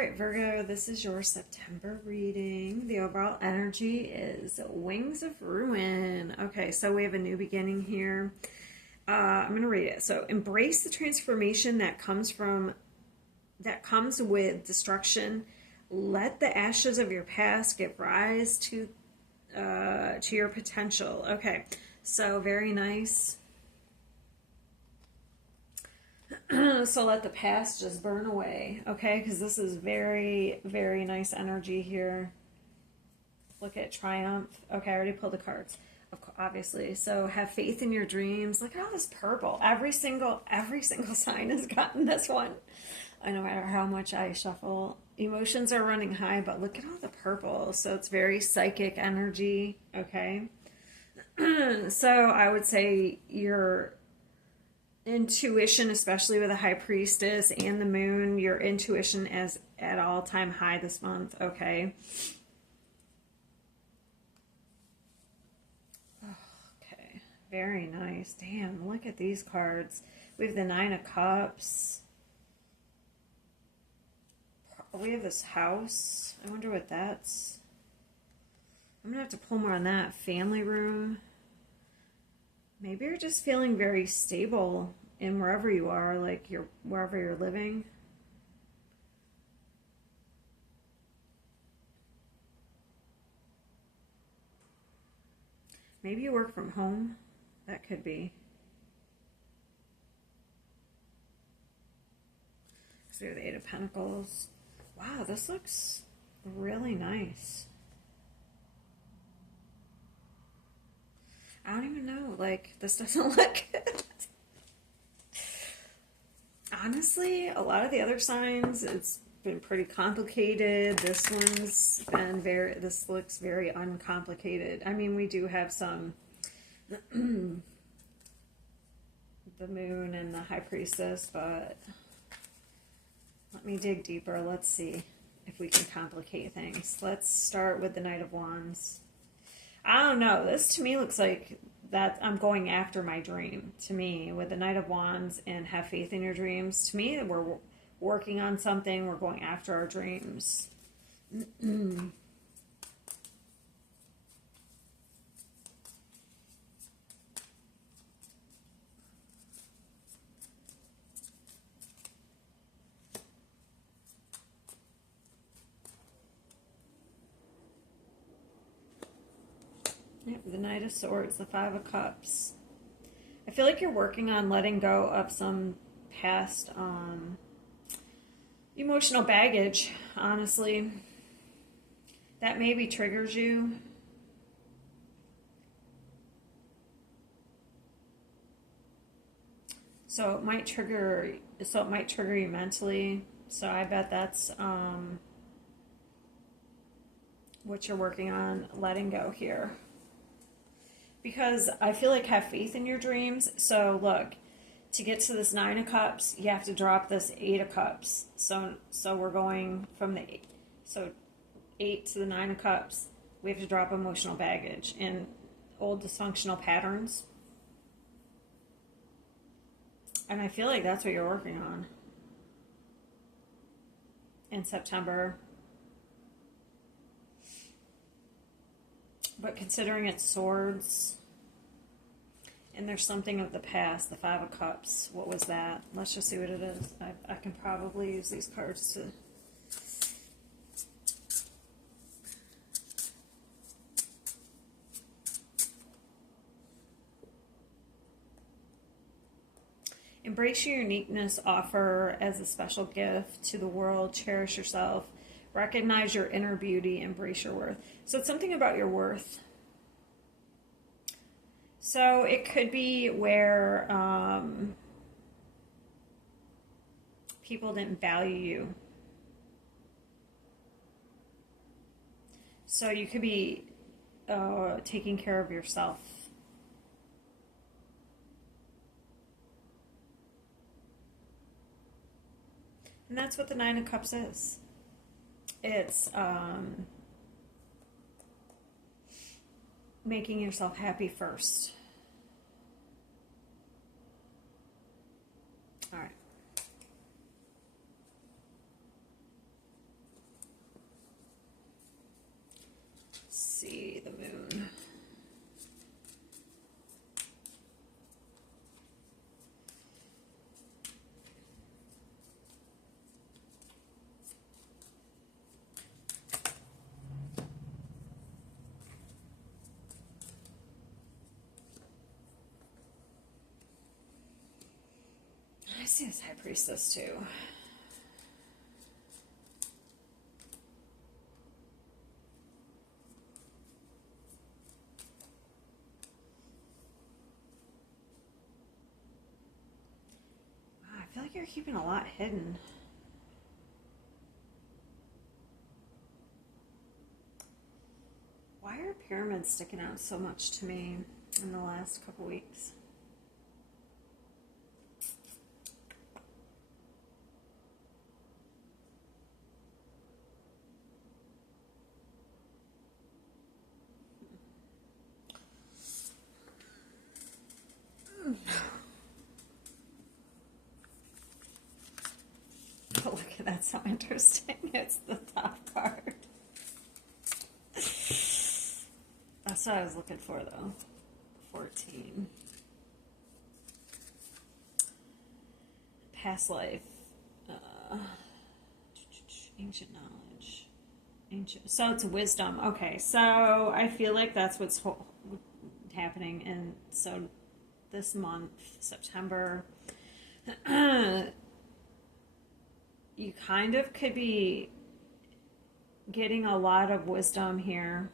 right, Virgo, this is your September reading. The overall energy is Wings of Ruin. Okay, so we have a new beginning here. I'm going to read it. So, embrace the transformation that comes with destruction. Let the ashes of your past give rise to your potential. Okay, so very nice. So let the past just burn away, okay? Because this is very, very nice energy here. Look at Triumph. Okay, I already pulled the cards, obviously. So have faith in your dreams. Look at all this purple. Every single sign has gotten this one. No matter how much I shuffle, emotions are running high, but look at all the purple. So it's very psychic energy, okay? So I would say your intuition, especially with a high priestess and the moon, your intuition is at all-time high this month, okay? Okay, very nice. Damn, look at these cards. We have the Nine of Cups. We have this house. I wonder what that's. I'm gonna have to pull more on that. Family room. Maybe you're just feeling very stable in wherever you are, like wherever you're living. Maybe you work from home. That could be. So we have the Eight of Pentacles. Wow, this looks really nice. I don't even know. Like, this doesn't look good. Honestly, a lot of the other signs, it's been pretty complicated. This one's been this looks very uncomplicated. I mean, we do have some, the moon and the high priestess, but let me dig deeper. Let's see if we can complicate things. Let's start with the Knight of Wands. I don't know. This to me looks like that I'm going after my dream. To me, with the Knight of Wands and have faith in your dreams. To me, we're working on something. We're going after our dreams. The Knight of Swords, the Five of Cups. I feel like you're working on letting go of some past emotional baggage, honestly. That maybe triggers you. So it might trigger you mentally. So I bet that's what you're working on letting go here. Because I feel like have faith in your dreams. So look, to get to this Nine of Cups, you have to drop this Eight of Cups. So we're going from the 8 to the Nine of Cups. We have to drop emotional baggage and old dysfunctional patterns. And I feel like that's what you're working on in September. But considering it's swords, and there's something of the past, the Five of Cups, what was that? Let's just see what it is. I can probably use these cards to... Embrace your uniqueness, offer as a special gift to the world, cherish yourself. Recognize your inner beauty, embrace your worth. So it's something about your worth. So it could be where people didn't value you. So you could be taking care of yourself. And that's what the Nine of Cups is. It's making yourself happy first. All right. see this High Priestess too. Wow, I feel like you're keeping a lot hidden. Why are pyramids sticking out so much to me in the last couple weeks? Oh, look at that, so interesting. It's the top card. That's what I was looking for, though. 14. Past life. Ancient knowledge. Ancient. So it's wisdom. Okay, so I feel like that's what's happening. And so this month, September, you kind of could be getting a lot of wisdom here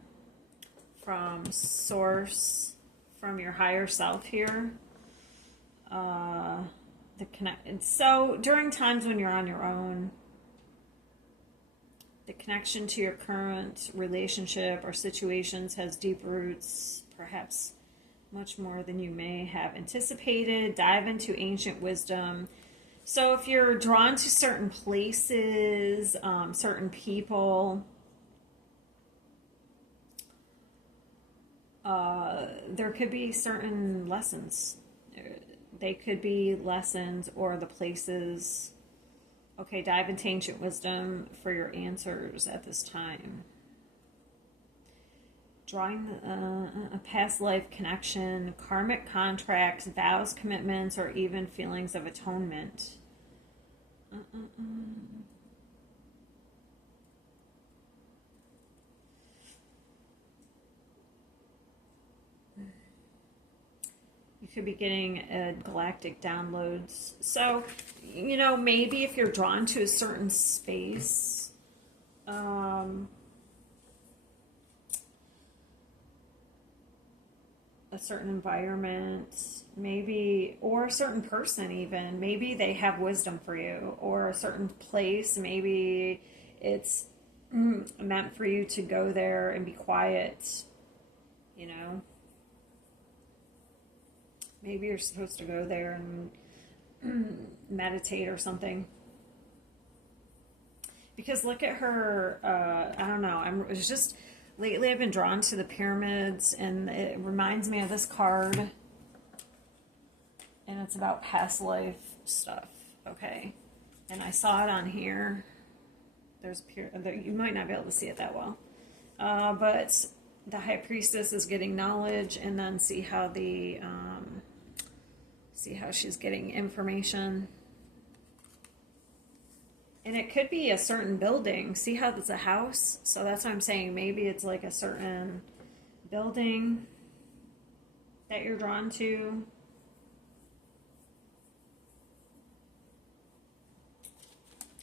from source, from your higher self here. So during times when you're on your own, the connection to your current relationship or situations has deep roots, perhaps much more than you may have anticipated. Dive into ancient wisdom. So if you're drawn to certain places, certain people, there could be certain lessons. They could be lessons or the places. Okay, dive into ancient wisdom for your answers at this time. Drawing a past life connection, karmic contracts, vows, commitments, or even feelings of atonement. You could be getting galactic downloads. So, you know, maybe if you're drawn to a certain space, a certain environment, maybe, or a certain person even, maybe they have wisdom for you, or a certain place, maybe it's meant for you to go there and be quiet, you know. Maybe you're supposed to go there and meditate or something. Because look at her, I don't know, it's just, lately I've been drawn to the pyramids, and it reminds me of this card. And it's about past life stuff, okay? And I saw it on here. There's you might not be able to see it that well. But the High Priestess is getting knowledge, and then see how she's getting information. And it could be a certain building. See how it's a house? So that's what I'm saying. Maybe it's like a certain building that you're drawn to.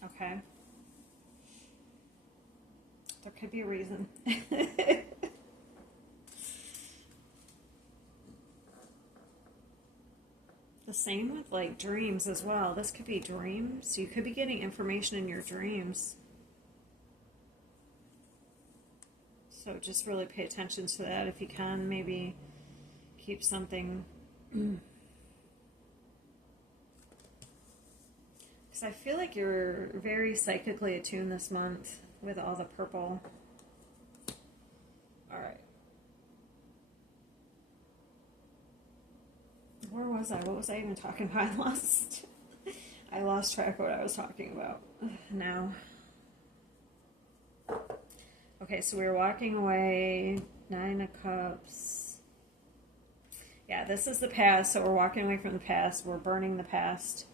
Okay. There could be a reason. The same with like dreams as well. This could be dreams. You could be getting information in your dreams. So just really pay attention to that if you can. Maybe keep something. Because I feel like you're very psychically attuned this month with all the purple. All right. Where was I? What was I even talking about? I lost track of what I was talking about now. Okay, so we were walking away. 9 of Cups. Yeah, this is the past, so we're walking away from the past. We're burning the past.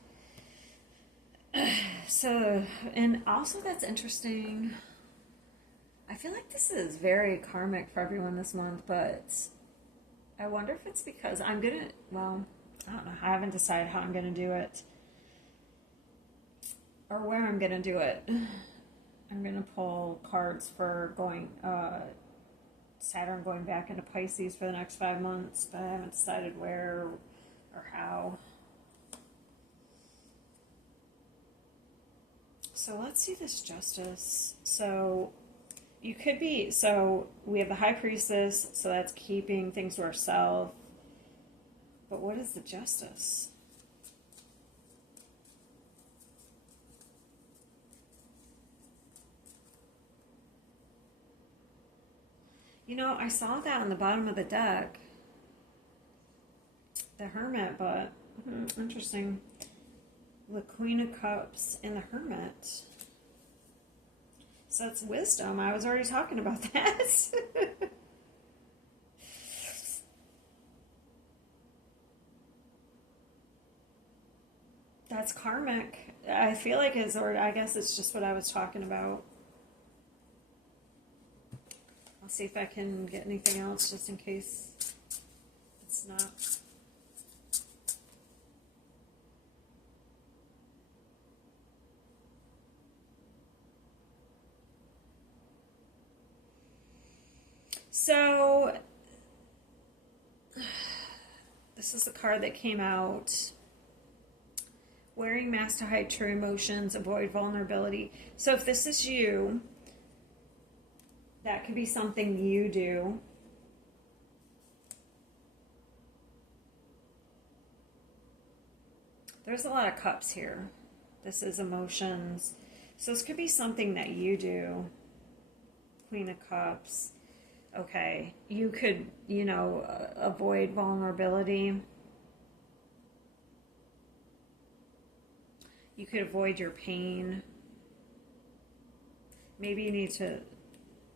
So, and also that's interesting. I feel like this is very karmic for everyone this month, but I wonder if it's because I don't know. I haven't decided how I'm going to do it. or where I'm gonna do it. I'm gonna pull cards for going Saturn going back into Pisces for the next 5 months, but I haven't decided where or how. So let's see this Justice. So you could be, so we have the High Priestess, so that's keeping things to ourselves. But what is the Justice? You know, I saw that on the bottom of the deck. The Hermit, but interesting. The Queen of Cups and the Hermit. So that's wisdom. I was already talking about that. That's karmic. I feel like it's, or I guess it's just what I was talking about. I'll see if I can get anything else just in case it's not. So, this is the card that came out. Wearing mask to hide true emotions, avoid vulnerability. So if this is you, that could be something you do. There's a lot of cups here. This is emotions. So this could be something that you do. Queen of Cups. Okay. You could, you know, avoid vulnerability. You could avoid your pain. Maybe you need to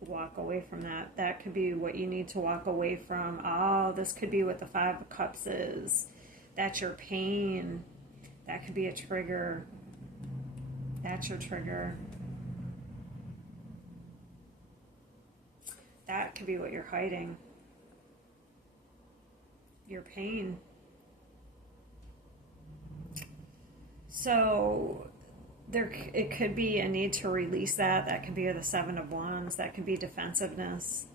walk away from that. That could be what you need to walk away from. Oh, this could be what the Five of Cups is. That's your pain. That could be a trigger. That's your trigger. That could be what you're hiding. Your pain. So it could be a need to release that. That could be the Seven of Wands. That could be defensiveness.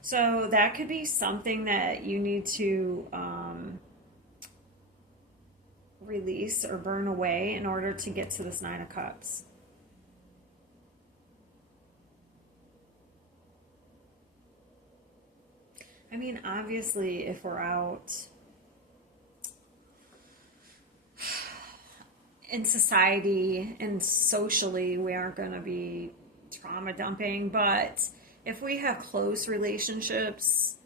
So that could be something that you need to release or burn away in order to get to this Nine of Cups. I mean, obviously, if we're out in society and socially, we aren't going to be trauma dumping, but if we have close relationships,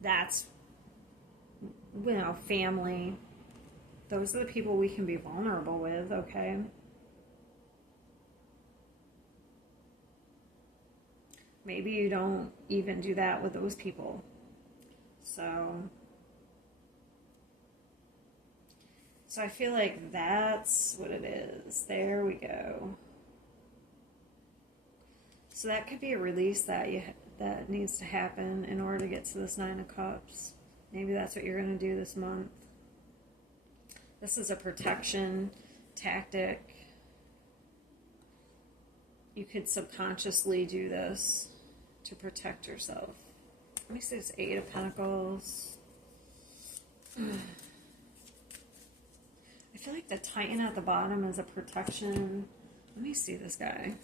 that's, you know, family, those are the people we can be vulnerable with, okay? Maybe you don't even do that with those people. So I feel like that's what it is. There we go. So that could be a release that that needs to happen in order to get to this Nine of Cups. Maybe that's what you're going to do this month. This is a protection tactic. You could subconsciously do this to protect yourself. Let me see this Eight of Pentacles. I feel like the Titan at the bottom is a protection. Let me see this guy.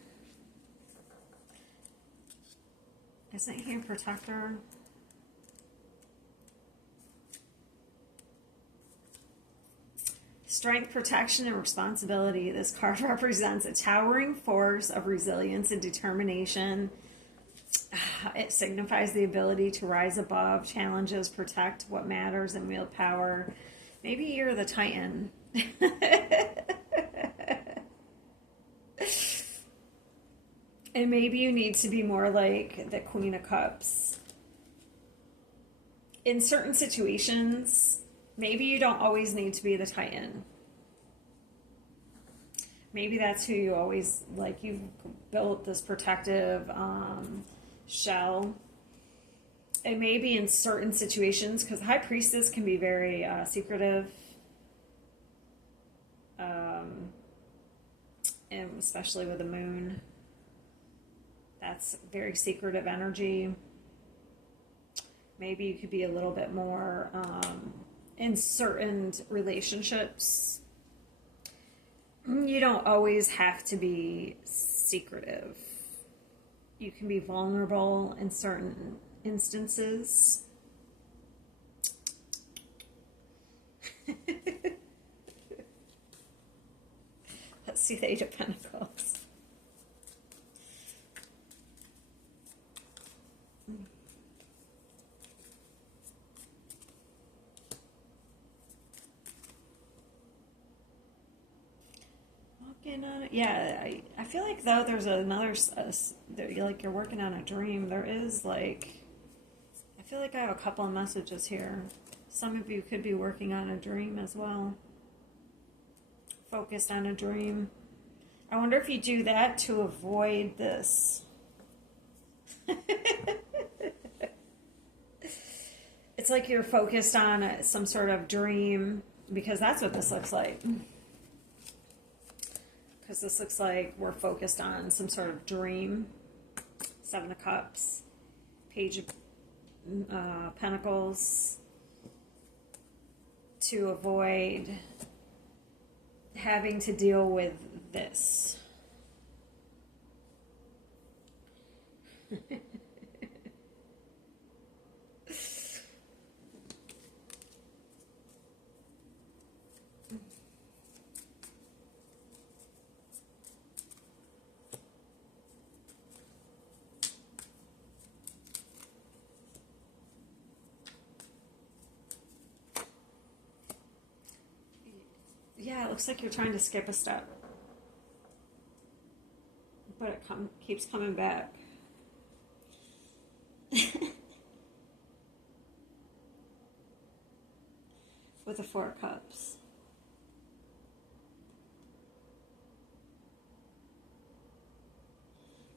Isn't he a protector? Strength, protection, and responsibility. This card represents a towering force of resilience and determination. It signifies the ability to rise above challenges, protect what matters, and wield power. Maybe you're the Titan. And maybe you need to be more like the Queen of Cups. In certain situations, maybe you don't always need to be the Titan. Maybe that's who you always, like, you've built this protective shell. And maybe in certain situations, because the High Priestess can be very secretive. and especially with the moon. That's very secretive energy. Maybe you could be a little bit more in certain relationships. You don't always have to be secretive. You can be vulnerable in certain instances. Let's see the Eight of Pentacles. Walking on it. Yeah, I feel like though there's another, like you're working on a dream. There is like, I feel like I have a couple of messages here. Some of you could be working on a dream as well. Focused on a dream. I wonder if you do that to avoid this. It's like you're focused on some sort of dream, because that's what this looks like. Because this looks like we're focused on some sort of dream. Seven of Cups. Page of Pentacles. To avoid having to deal with this. Yeah, it looks like you're trying to skip a step. But it keeps coming back. With the Four of Cups.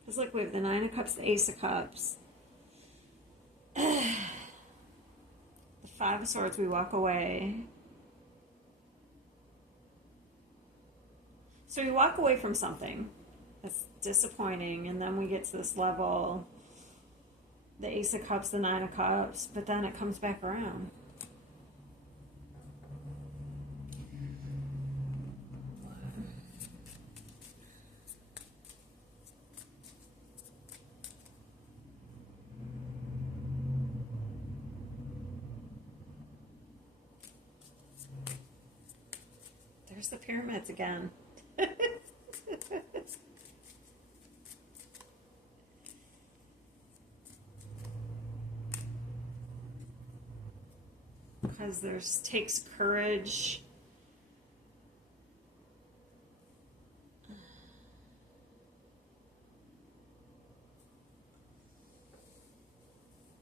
Because look, we have the Nine of Cups, the Ace of Cups. The Five of Swords, we walk away. So we walk away from something that's disappointing, and then we get to this level, the Ace of Cups, the Nine of Cups, but then it comes back around. There's the pyramids again. Because takes courage.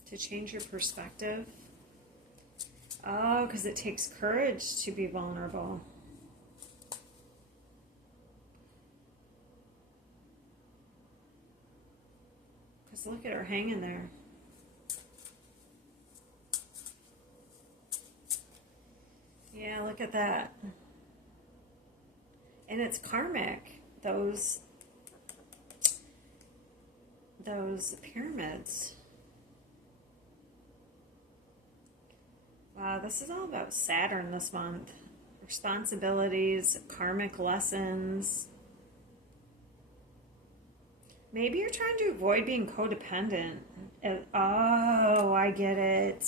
To change your perspective. Oh, because it takes courage to be vulnerable. Because look at her hanging there. Yeah, look at that. And it's karmic, those pyramids. Wow, this is all about Saturn this month. Responsibilities, karmic lessons. Maybe you're trying to avoid being codependent. Oh, I get it.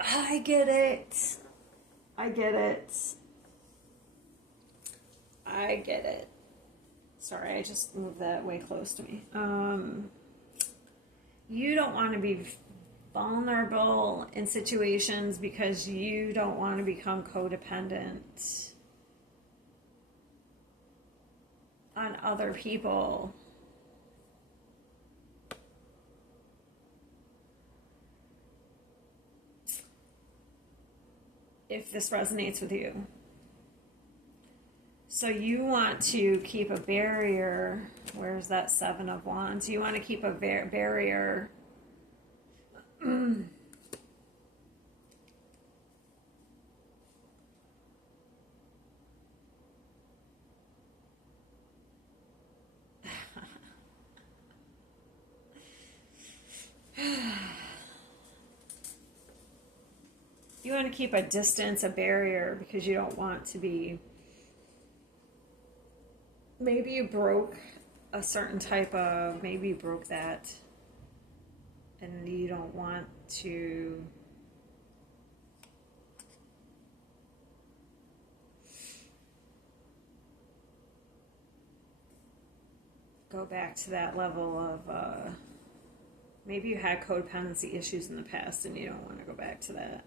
I get it. I get it. I get it. Sorry, I just moved that way close to me. You don't want to be vulnerable in situations because you don't want to become codependent on other people. If this resonates with you. So you want to keep a barrier. Where's that Seven of Wands? You want to keep a barrier. want to keep a distance, a barrier, because you don't want to be. Maybe you broke a certain type of. Maybe you broke that, and you don't want to. Go back to that level of. Maybe you had codependency issues in the past and you don't want to go back to that.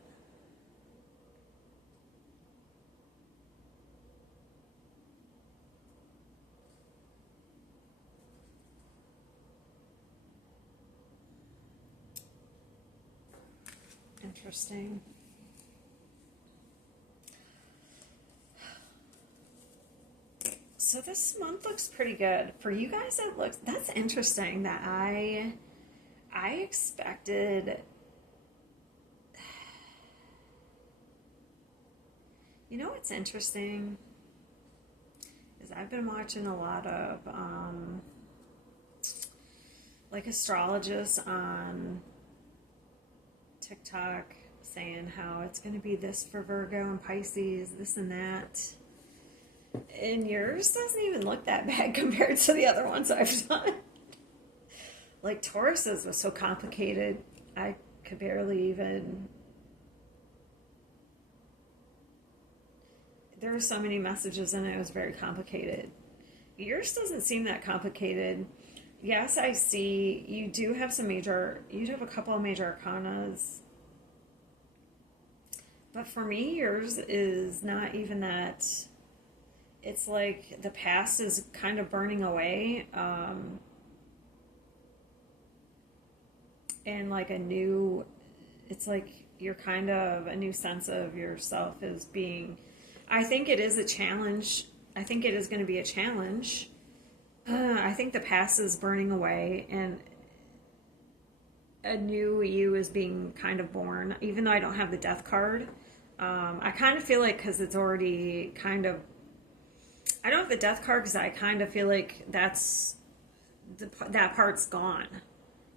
Interesting. So this month looks pretty good. For you guys, it looks, that's interesting that I expected, you know what's interesting is I've been watching a lot of like astrologists on TikTok saying how it's going to be this for Virgo and Pisces, this and that. And yours doesn't even look that bad compared to the other ones I've done. Like Taurus's was so complicated, I could barely even. There were so many messages in it, it was very complicated. Yours doesn't seem that complicated. Yes, I see you do have some major, you do have a couple of major arcanas. But for me, yours is not even that. It's like the past is kind of burning away. And like a new, it's like you're kind of, a new sense of yourself is being, I think it is a challenge. I think it is going to be a challenge. I think the past is burning away and a new you is being kind of born, even though I don't have the death card. I kind of feel like, because it's already kind of, I don't have the death card because I kind of feel like that's, that part's gone.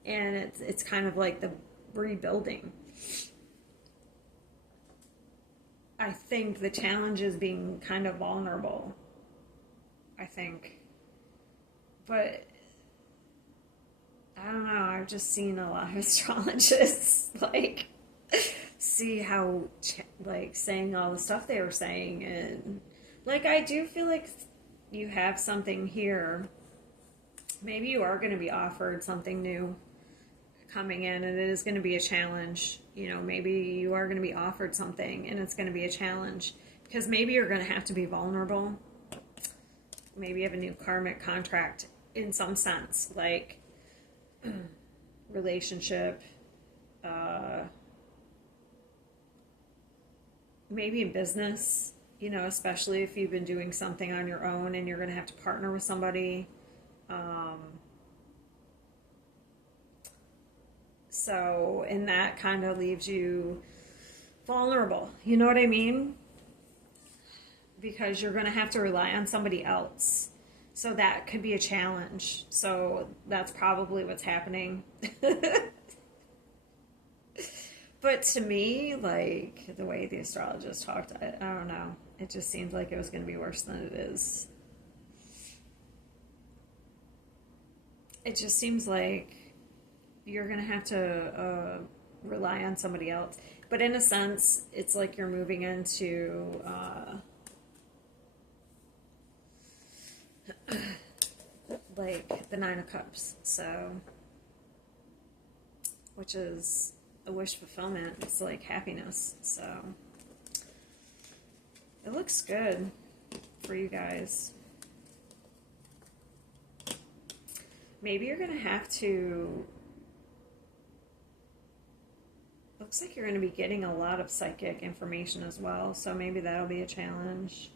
And it's kind of like the rebuilding. I think the challenge is being kind of vulnerable. I think. But I don't know. I've just seen a lot of astrologists like see how like saying all the stuff they were saying, and like I do feel like you have something here. Maybe you are going to be offered something new coming in, and it is going to be a challenge. You know, maybe you are going to be offered something and it's going to be a challenge because maybe you're going to have to be vulnerable. Maybe you have a new karmic contract in some sense, like relationship, maybe in business, you know, especially if you've been doing something on your own and you're going to have to partner with somebody. So, and that kind of leaves you vulnerable. You know what I mean? Because you're going to have to rely on somebody else. So that could be a challenge. So that's probably what's happening. But to me, like the way the astrologist talked, I don't know. It just seemed like it was going to be worse than it is. It just seems like you're going to have to rely on somebody else. But in a sense, it's like you're moving into like the Nine of Cups. So, which is a wish fulfillment. It's like happiness. So, it looks good for you guys. Maybe you're going to have to. Looks like you're going to be getting a lot of psychic information as well, so maybe that'll be a challenge.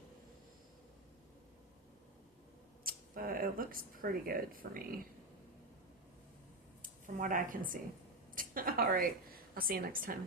But it looks pretty good for me, from what I can see. All right, I'll see you next time.